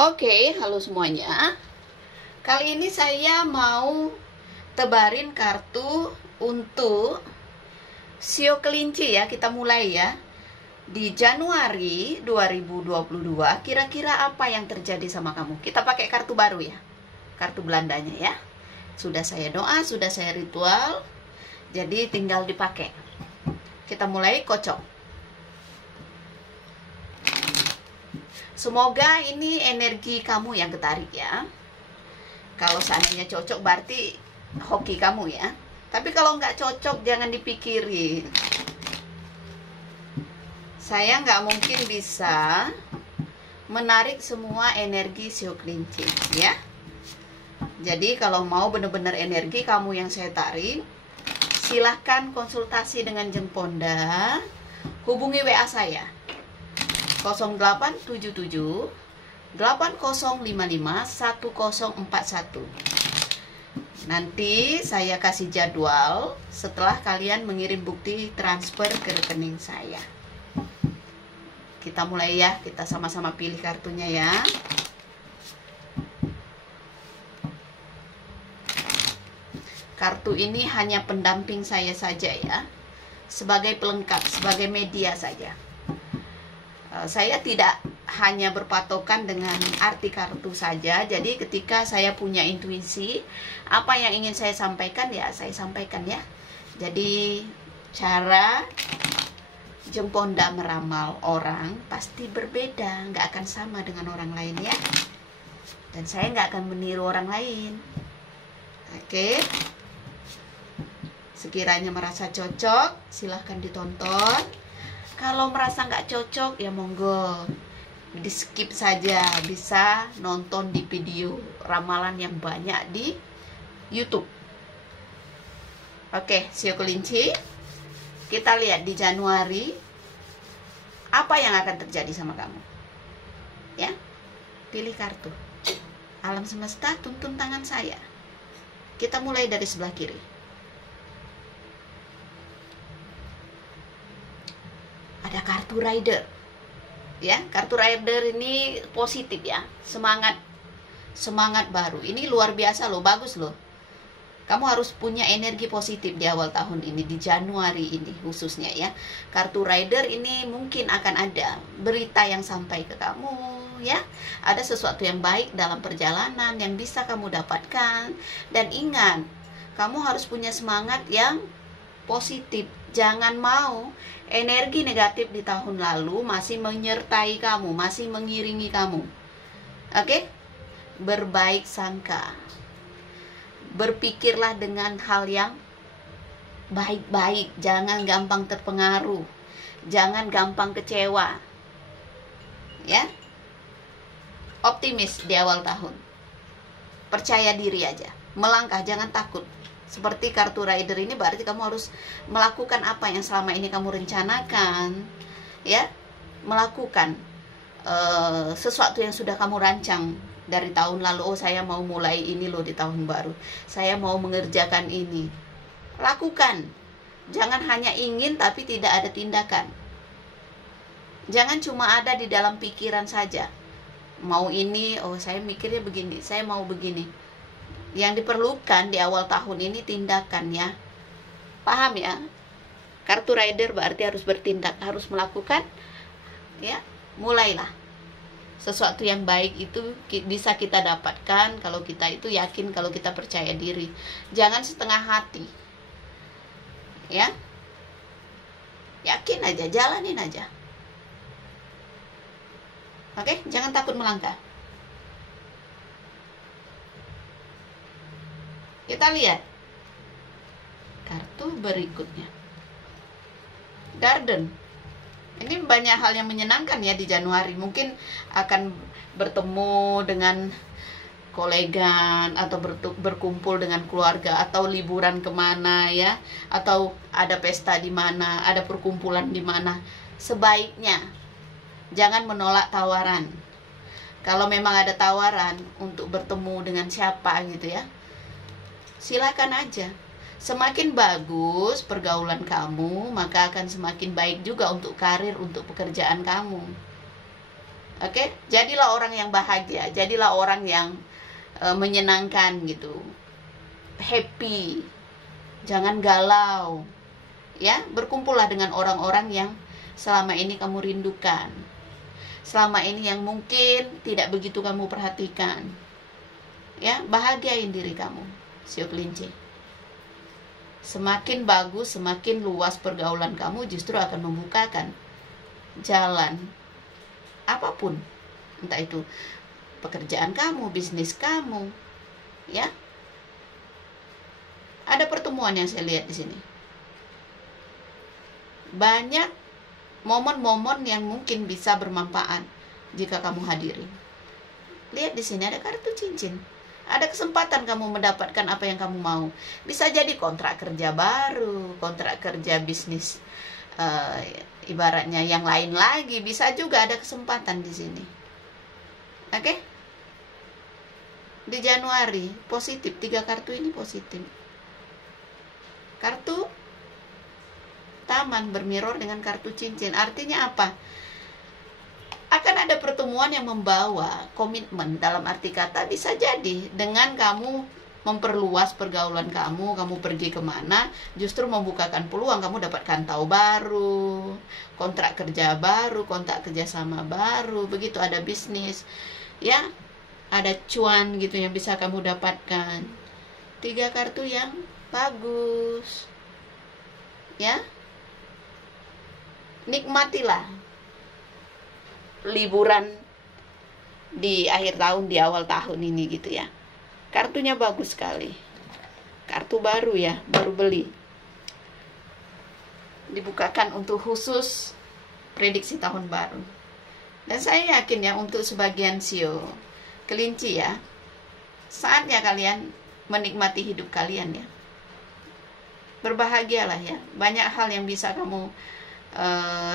Oke, halo semuanya. Kali ini saya mau tebarin kartu untuk sio kelinci ya. Kita mulai ya. Di Januari 2022, kira-kira apa yang terjadi sama kamu? Kita pakai kartu baru ya. Kartu Belandanya ya. Sudah saya doa, sudah saya ritual. Jadi tinggal dipakai. Kita mulai kocok. Semoga ini energi kamu yang ketarik ya. Kalau seandainya cocok berarti hoki kamu ya. Tapi kalau nggak cocok jangan dipikirin. Saya nggak mungkin bisa menarik semua energi sio kelinci ya. Jadi kalau mau benar-benar energi kamu yang saya tarik, silahkan konsultasi dengan Jeng Ponda. Hubungi WA saya 0877 8055 1041. Nanti saya kasih jadwal setelah kalian mengirim bukti transfer ke rekening saya. Kita mulai ya, kita sama-sama pilih kartunya ya. Kartu ini hanya pendamping saya saja ya, sebagai pelengkap, sebagai media saja. Saya tidak hanya berpatokan dengan arti kartu saja. Jadi ketika saya punya intuisi, apa yang ingin saya sampaikan ya saya sampaikan ya. Jadi cara Jeng Ponda meramal orang pasti berbeda, nggak akan sama dengan orang lain ya. Dan saya nggak akan meniru orang lain. Oke. Sekiranya merasa cocok, silahkan ditonton. Kalau merasa nggak cocok, ya monggo di skip saja. Bisa nonton di video ramalan yang banyak di YouTube. Oke, sio kelinci. Kita lihat di Januari apa yang akan terjadi sama kamu. Ya, pilih kartu. Alam semesta tuntun tangan saya. Kita mulai dari sebelah kiri. Ada kartu rider ya. Kartu rider ini positif ya, semangat baru. Ini luar biasa loh, bagus loh. Kamu harus punya energi positif di awal tahun ini, di Januari ini khususnya ya. Kartu rider ini mungkin akan ada berita yang sampai ke kamu ya. Ada sesuatu yang baik dalam perjalanan yang bisa kamu dapatkan. Dan ingat, kamu harus punya semangat yang positif. Jangan mau energi negatif di tahun lalu masih menyertai kamu, masih mengiringi kamu. Oke? Berbaik sangka. Berpikirlah dengan hal yang baik-baik. Jangan gampang terpengaruh. Jangan gampang kecewa. Ya? Optimis di awal tahun. Percaya diri aja. Melangkah, jangan takut. Seperti kartu rider ini berarti kamu harus melakukan apa yang selama ini kamu rencanakan ya. Melakukan sesuatu yang sudah kamu rancang dari tahun lalu. Oh, saya mau mulai ini loh di tahun baru, saya mau mengerjakan ini. Lakukan. Jangan hanya ingin tapi tidak ada tindakan. Jangan cuma ada di dalam pikiran saja. Mau ini, oh saya mikirnya begini, saya mau begini. Yang diperlukan di awal tahun ini tindakan ya. Paham ya? Kartu rider berarti harus bertindak, harus melakukan ya. Mulailah. Sesuatu yang baik itu bisa kita dapatkan kalau kita itu yakin, kalau kita percaya diri. Jangan setengah hati. Ya. Yakin aja, jalanin aja. Oke, jangan takut melangkah. Kita lihat kartu berikutnya. Garden. Ini banyak hal yang menyenangkan ya di Januari. Mungkin akan bertemu dengan kolega, atau berkumpul dengan keluarga, atau liburan kemana ya, atau ada pesta di mana, ada perkumpulan di mana. Sebaiknya jangan menolak tawaran. Kalau memang ada tawaran untuk bertemu dengan siapa gitu ya, silakan aja. Semakin bagus pergaulan kamu, maka akan semakin baik juga untuk karir, untuk pekerjaan kamu. Oke, jadilah orang yang bahagia, jadilah orang yang menyenangkan gitu, happy, jangan galau, ya. Berkumpullah dengan orang-orang yang selama ini kamu rindukan, selama ini yang mungkin tidak begitu kamu perhatikan, ya. Bahagiain diri kamu, sio kelinci. Semakin bagus, semakin luas pergaulan kamu, justru akan membukakan jalan apapun, entah itu pekerjaan kamu, bisnis kamu, ya. Ada pertemuan yang saya lihat di sini. Banyak momen-momen yang mungkin bisa bermanfaat jika kamu hadiri. Lihat di sini ada kartu cincin. Ada kesempatan kamu mendapatkan apa yang kamu mau. Bisa jadi kontrak kerja baru, kontrak kerja bisnis, ibaratnya yang lain lagi. Bisa juga ada kesempatan di sini. Oke? Di Januari positif, 3 kartu ini positif. Kartu taman bermirror dengan kartu cincin. Artinya apa? Akan ada pertemuan yang membawa komitmen. Dalam arti kata, bisa jadi dengan kamu memperluas pergaulan kamu pergi kemana, justru membukakan peluang kamu dapatkan tahu baru, kontrak kerja baru, kontrak kerjasama baru. Begitu ada bisnis, ya, ada cuan gitu yang bisa kamu dapatkan. 3 kartu yang bagus, ya. Nikmatilah liburan di akhir tahun, di awal tahun ini gitu ya. Kartunya bagus sekali. Kartu baru ya, baru beli. Dibukakan untuk khusus prediksi tahun baru. Dan saya yakin ya, untuk sebagian sio kelinci ya, saatnya kalian menikmati hidup kalian ya. Berbahagialah ya. Banyak hal yang bisa kamu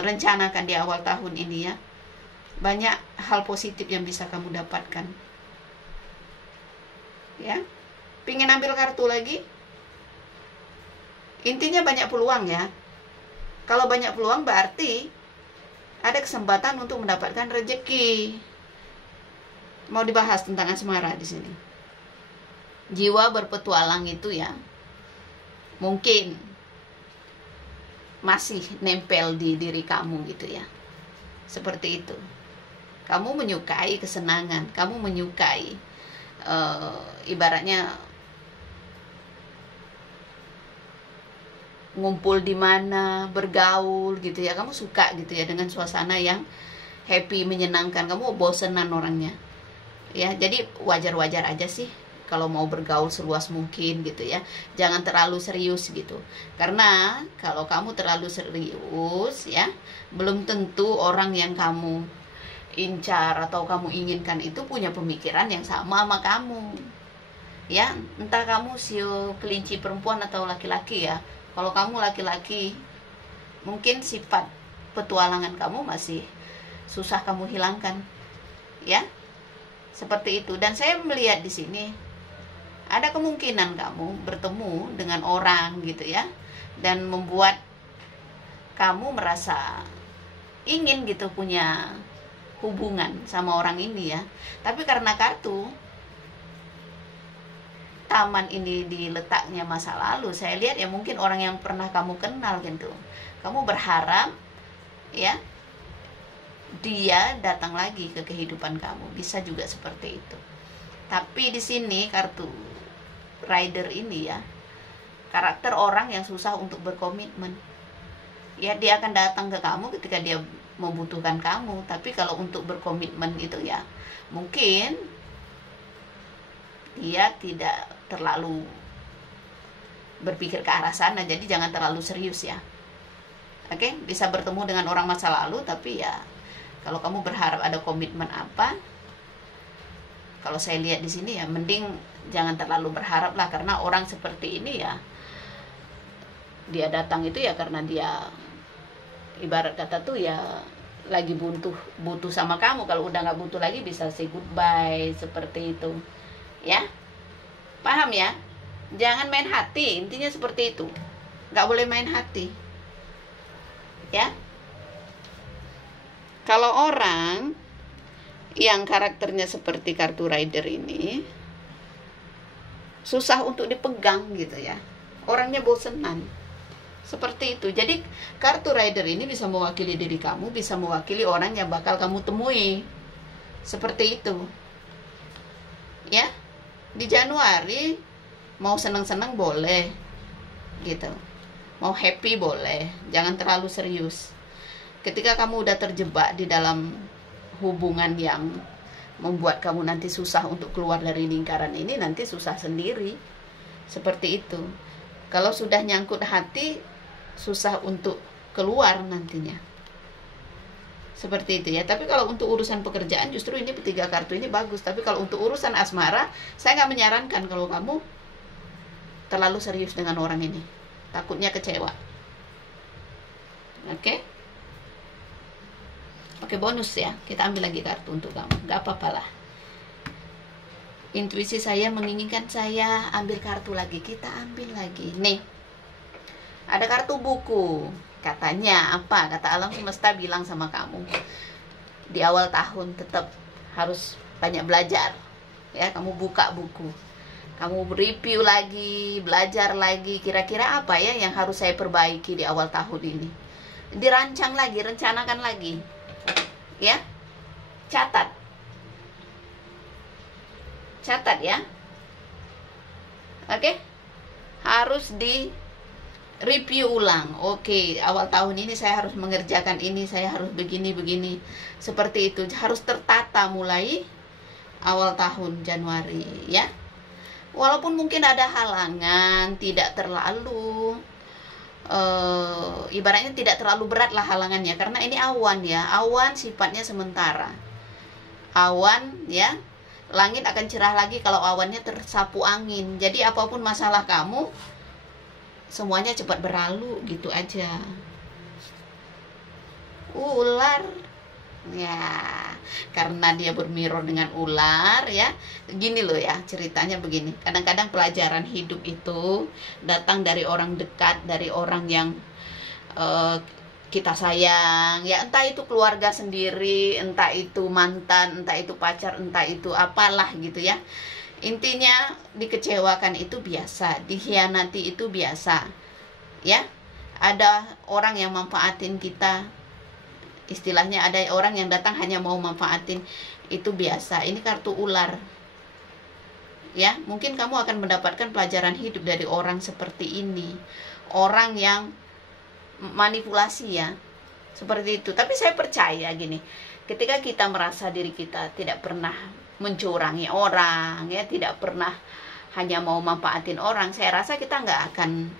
rencanakan di awal tahun ini ya. Banyak hal positif yang bisa kamu dapatkan, ya. Pingin ambil kartu lagi? Intinya banyak peluang ya. Kalau banyak peluang berarti ada kesempatan untuk mendapatkan rezeki. Mau dibahas tentang asmara di sini. Jiwa berpetualang itu ya, mungkin masih nempel di diri kamu gitu ya. Seperti itu. Kamu menyukai kesenangan, kamu menyukai ibaratnya ngumpul di mana, bergaul gitu ya. Kamu suka gitu ya dengan suasana yang happy, menyenangkan. Kamu bosenan orangnya. Ya, jadi wajar-wajar aja sih kalau mau bergaul seluas mungkin gitu ya. Jangan terlalu serius gitu. Karena kalau kamu terlalu serius ya, belum tentu orang yang kamu incar atau kamu inginkan itu punya pemikiran yang sama kamu. Ya, entah kamu sio kelinci perempuan atau laki-laki ya. Kalau kamu laki-laki, mungkin sifat petualangan kamu masih susah kamu hilangkan. Ya. Seperti itu. Dan saya melihat di sini ada kemungkinan kamu bertemu dengan orang gitu ya, dan membuat kamu merasa ingin gitu punya hubungan sama orang ini ya. Tapi karena kartu taman ini diletaknya masa lalu, saya lihat ya mungkin orang yang pernah kamu kenal gitu. Kamu berharap ya dia datang lagi ke kehidupan kamu. Bisa juga seperti itu. Tapi di sini kartu rider ini ya, karakter orang yang susah untuk berkomitmen. Ya, dia akan datang ke kamu ketika dia membutuhkan kamu. Tapi kalau untuk berkomitmen itu ya mungkin dia tidak terlalu berpikir ke arah sana. Jadi jangan terlalu serius ya. Oke, bisa bertemu dengan orang masa lalu, tapi ya kalau kamu berharap ada komitmen apa, kalau saya lihat di sini ya mending jangan terlalu berharap lah. Karena orang seperti ini ya, dia datang itu ya karena dia ibarat kata tuh ya lagi butuh sama kamu. Kalau udah nggak butuh lagi bisa say goodbye, seperti itu ya. Paham ya? Jangan main hati, intinya seperti itu. Nggak boleh main hati ya. Kalau orang yang karakternya seperti kartu rider ini susah untuk dipegang gitu ya, orangnya bosenan seperti itu. Jadi kartu rider ini bisa mewakili diri kamu, bisa mewakili orang yang bakal kamu temui seperti itu ya. Di Januari mau senang-senang boleh gitu, mau happy boleh, jangan terlalu serius. Ketika kamu udah terjebak di dalam hubungan yang membuat kamu nanti susah untuk keluar dari lingkaran ini, nanti susah sendiri seperti itu. Kalau sudah nyangkut hati, susah untuk keluar nantinya seperti itu ya. Tapi kalau untuk urusan pekerjaan justru ini 3 kartu ini bagus. Tapi kalau untuk urusan asmara, saya nggak menyarankan kalau kamu terlalu serius dengan orang ini, takutnya kecewa. Oke, bonus ya, kita ambil lagi kartu untuk kamu, nggak apa-apa lah. Intuisi saya menginginkan saya ambil kartu lagi, kita ambil lagi. Nih, ada kartu buku. Katanya apa? Kata alam semesta bilang sama kamu, di awal tahun tetap harus banyak belajar ya. Kamu buka buku, kamu review lagi, belajar lagi, kira-kira apa ya yang harus saya perbaiki di awal tahun ini. Dirancang lagi, rencanakan lagi ya. Catat ya. Oke, harus di review ulang. Oke, awal tahun ini saya harus mengerjakan ini, saya harus begini seperti itu. Harus tertata mulai awal tahun Januari ya. Walaupun mungkin ada halangan, tidak terlalu ibaratnya tidak terlalu berat lah halangannya, karena ini awan ya. Awan sifatnya sementara. Awan ya, langit akan cerah lagi kalau awannya tersapu angin. Jadi apapun masalah kamu, semuanya cepat berlalu gitu aja. Ular ya, karena dia bermirror dengan ular ya. Gini loh ya, ceritanya begini. Kadang-kadang pelajaran hidup itu datang dari orang dekat, dari orang yang kita sayang ya, entah itu keluarga sendiri, entah itu mantan, entah itu pacar, entah itu apalah gitu ya. Intinya dikecewakan itu biasa, dikhianati itu biasa ya. Ada orang yang manfaatin kita, istilahnya ada orang yang datang hanya mau manfaatin, itu biasa. Ini kartu ular ya. Mungkin kamu akan mendapatkan pelajaran hidup dari orang seperti ini, orang yang manipulasi ya, seperti itu. Tapi saya percaya gini, ketika kita merasa diri kita tidak pernah mencurangi orang ya, tidak pernah hanya mau manfaatin orang, saya rasa kita nggak akan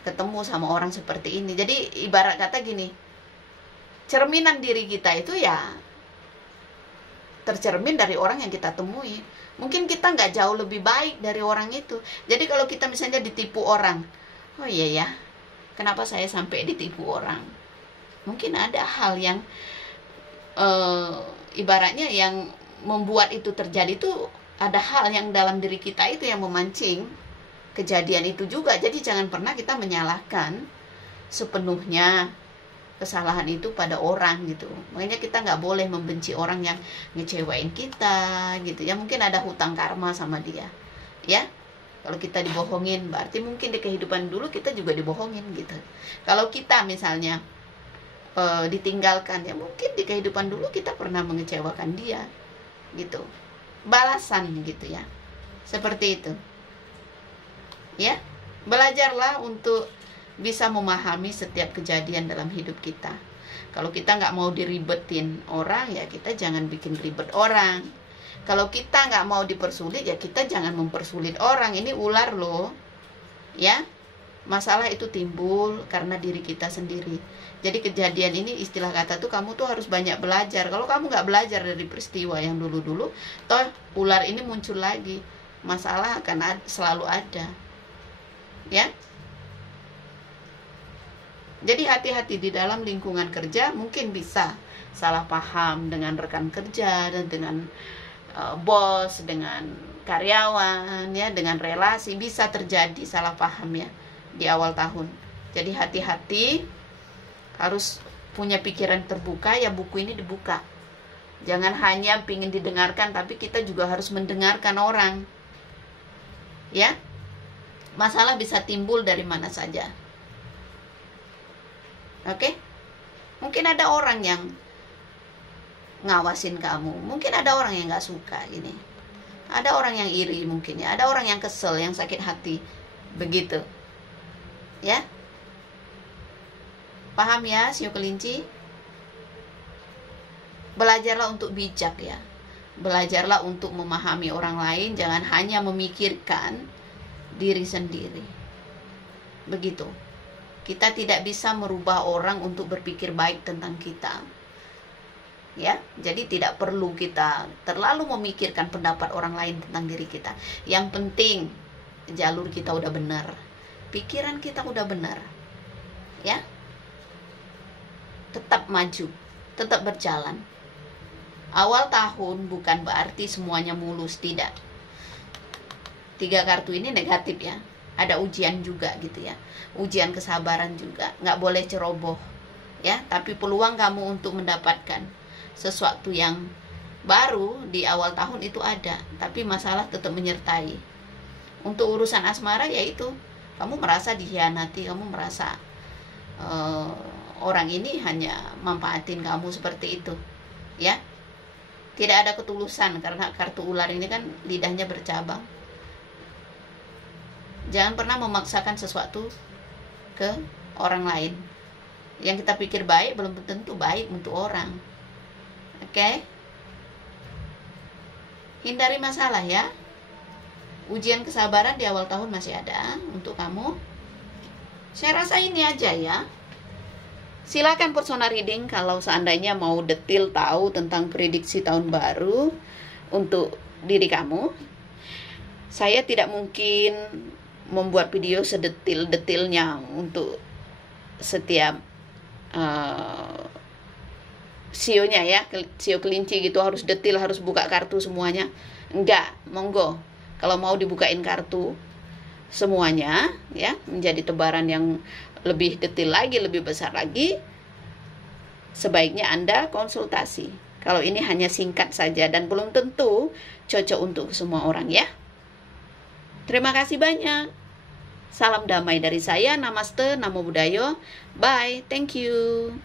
ketemu sama orang seperti ini. Jadi ibarat kata gini, cerminan diri kita itu ya tercermin dari orang yang kita temui. Mungkin kita nggak jauh lebih baik dari orang itu. Jadi kalau kita misalnya ditipu orang, oh iya ya, kenapa saya sampai ditipu orang? Mungkin ada hal yang ibaratnya yang membuat itu terjadi, itu ada hal yang dalam diri kita itu yang memancing kejadian itu juga. Jadi jangan pernah kita menyalahkan sepenuhnya kesalahan itu pada orang gitu. Makanya kita nggak boleh membenci orang yang ngecewain kita gitu ya. Mungkin ada hutang karma sama dia ya. Kalau kita dibohongin, berarti mungkin di kehidupan dulu kita juga dibohongin gitu. Kalau kita misalnya ditinggalkan, ya mungkin di kehidupan dulu kita pernah mengecewakan dia gitu. Balasan gitu ya, seperti itu ya. Belajarlah untuk bisa memahami setiap kejadian dalam hidup kita. Kalau kita nggak mau diribetin orang, ya kita jangan bikin ribet orang. Kalau kita nggak mau dipersulit, ya kita jangan mempersulit orang. Ini ular loh ya. Masalah itu timbul karena diri kita sendiri. Jadi kejadian ini, istilah kata tuh, kamu tuh harus banyak belajar. Kalau kamu nggak belajar dari peristiwa yang dulu-dulu, toh ular ini muncul lagi. Masalah akan selalu ada ya. Jadi hati-hati di dalam lingkungan kerja. Mungkin bisa salah paham dengan rekan kerja dan dengan bos, dengan karyawan ya, dengan relasi, bisa terjadi salah paham ya di awal tahun. Jadi hati-hati, harus punya pikiran terbuka ya. Buku ini dibuka Jangan hanya ingin didengarkan, tapi kita juga harus mendengarkan orang. Ya, masalah bisa timbul dari mana saja. Oke? Mungkin ada orang yang ngawasin kamu, mungkin ada orang yang gak suka ini, ada orang yang iri mungkin ya, ada orang yang kesel, yang sakit hati, begitu. Ya, paham ya, sio kelinci? Belajarlah untuk bijak ya. Belajarlah untuk memahami orang lain, jangan hanya memikirkan diri sendiri. Begitu. Kita tidak bisa merubah orang untuk berpikir baik tentang kita. Ya, jadi tidak perlu kita terlalu memikirkan pendapat orang lain tentang diri kita. Yang penting jalur kita udah benar, pikiran kita udah benar. Ya. Tetap maju, tetap berjalan. Awal tahun bukan berarti semuanya mulus, tidak. 3 kartu ini negatif ya. Ada ujian juga gitu ya. Ujian kesabaran juga. Nggak boleh ceroboh. Ya, tapi peluang kamu untuk mendapatkan sesuatu yang baru di awal tahun itu ada. Tapi masalah tetap menyertai. Untuk urusan asmara yaitu kamu merasa dikhianati, kamu merasa orang ini hanya manfaatin kamu seperti itu. Ya. Tidak ada ketulusan karena kartu ular ini kan lidahnya bercabang. Jangan pernah memaksakan sesuatu ke orang lain. Yang kita pikir baik belum tentu baik untuk orang. Oke? Hindari masalah ya. Ujian kesabaran di awal tahun masih ada untuk kamu. Saya rasa ini aja ya. Silakan personal reading kalau seandainya mau detail tahu tentang prediksi tahun baru untuk diri kamu. Saya tidak mungkin membuat video sedetil-detilnya untuk setiap sionya ya, sio kelinci gitu harus detail, harus buka kartu semuanya. Enggak, monggo. Kalau mau dibukain kartu semuanya ya, menjadi tebaran yang lebih detail lagi, lebih besar lagi, sebaiknya Anda konsultasi. Kalau ini hanya singkat saja dan belum tentu cocok untuk semua orang ya. Terima kasih banyak. Salam damai dari saya. Namaste, Namo Buddhaya. Bye. Thank you.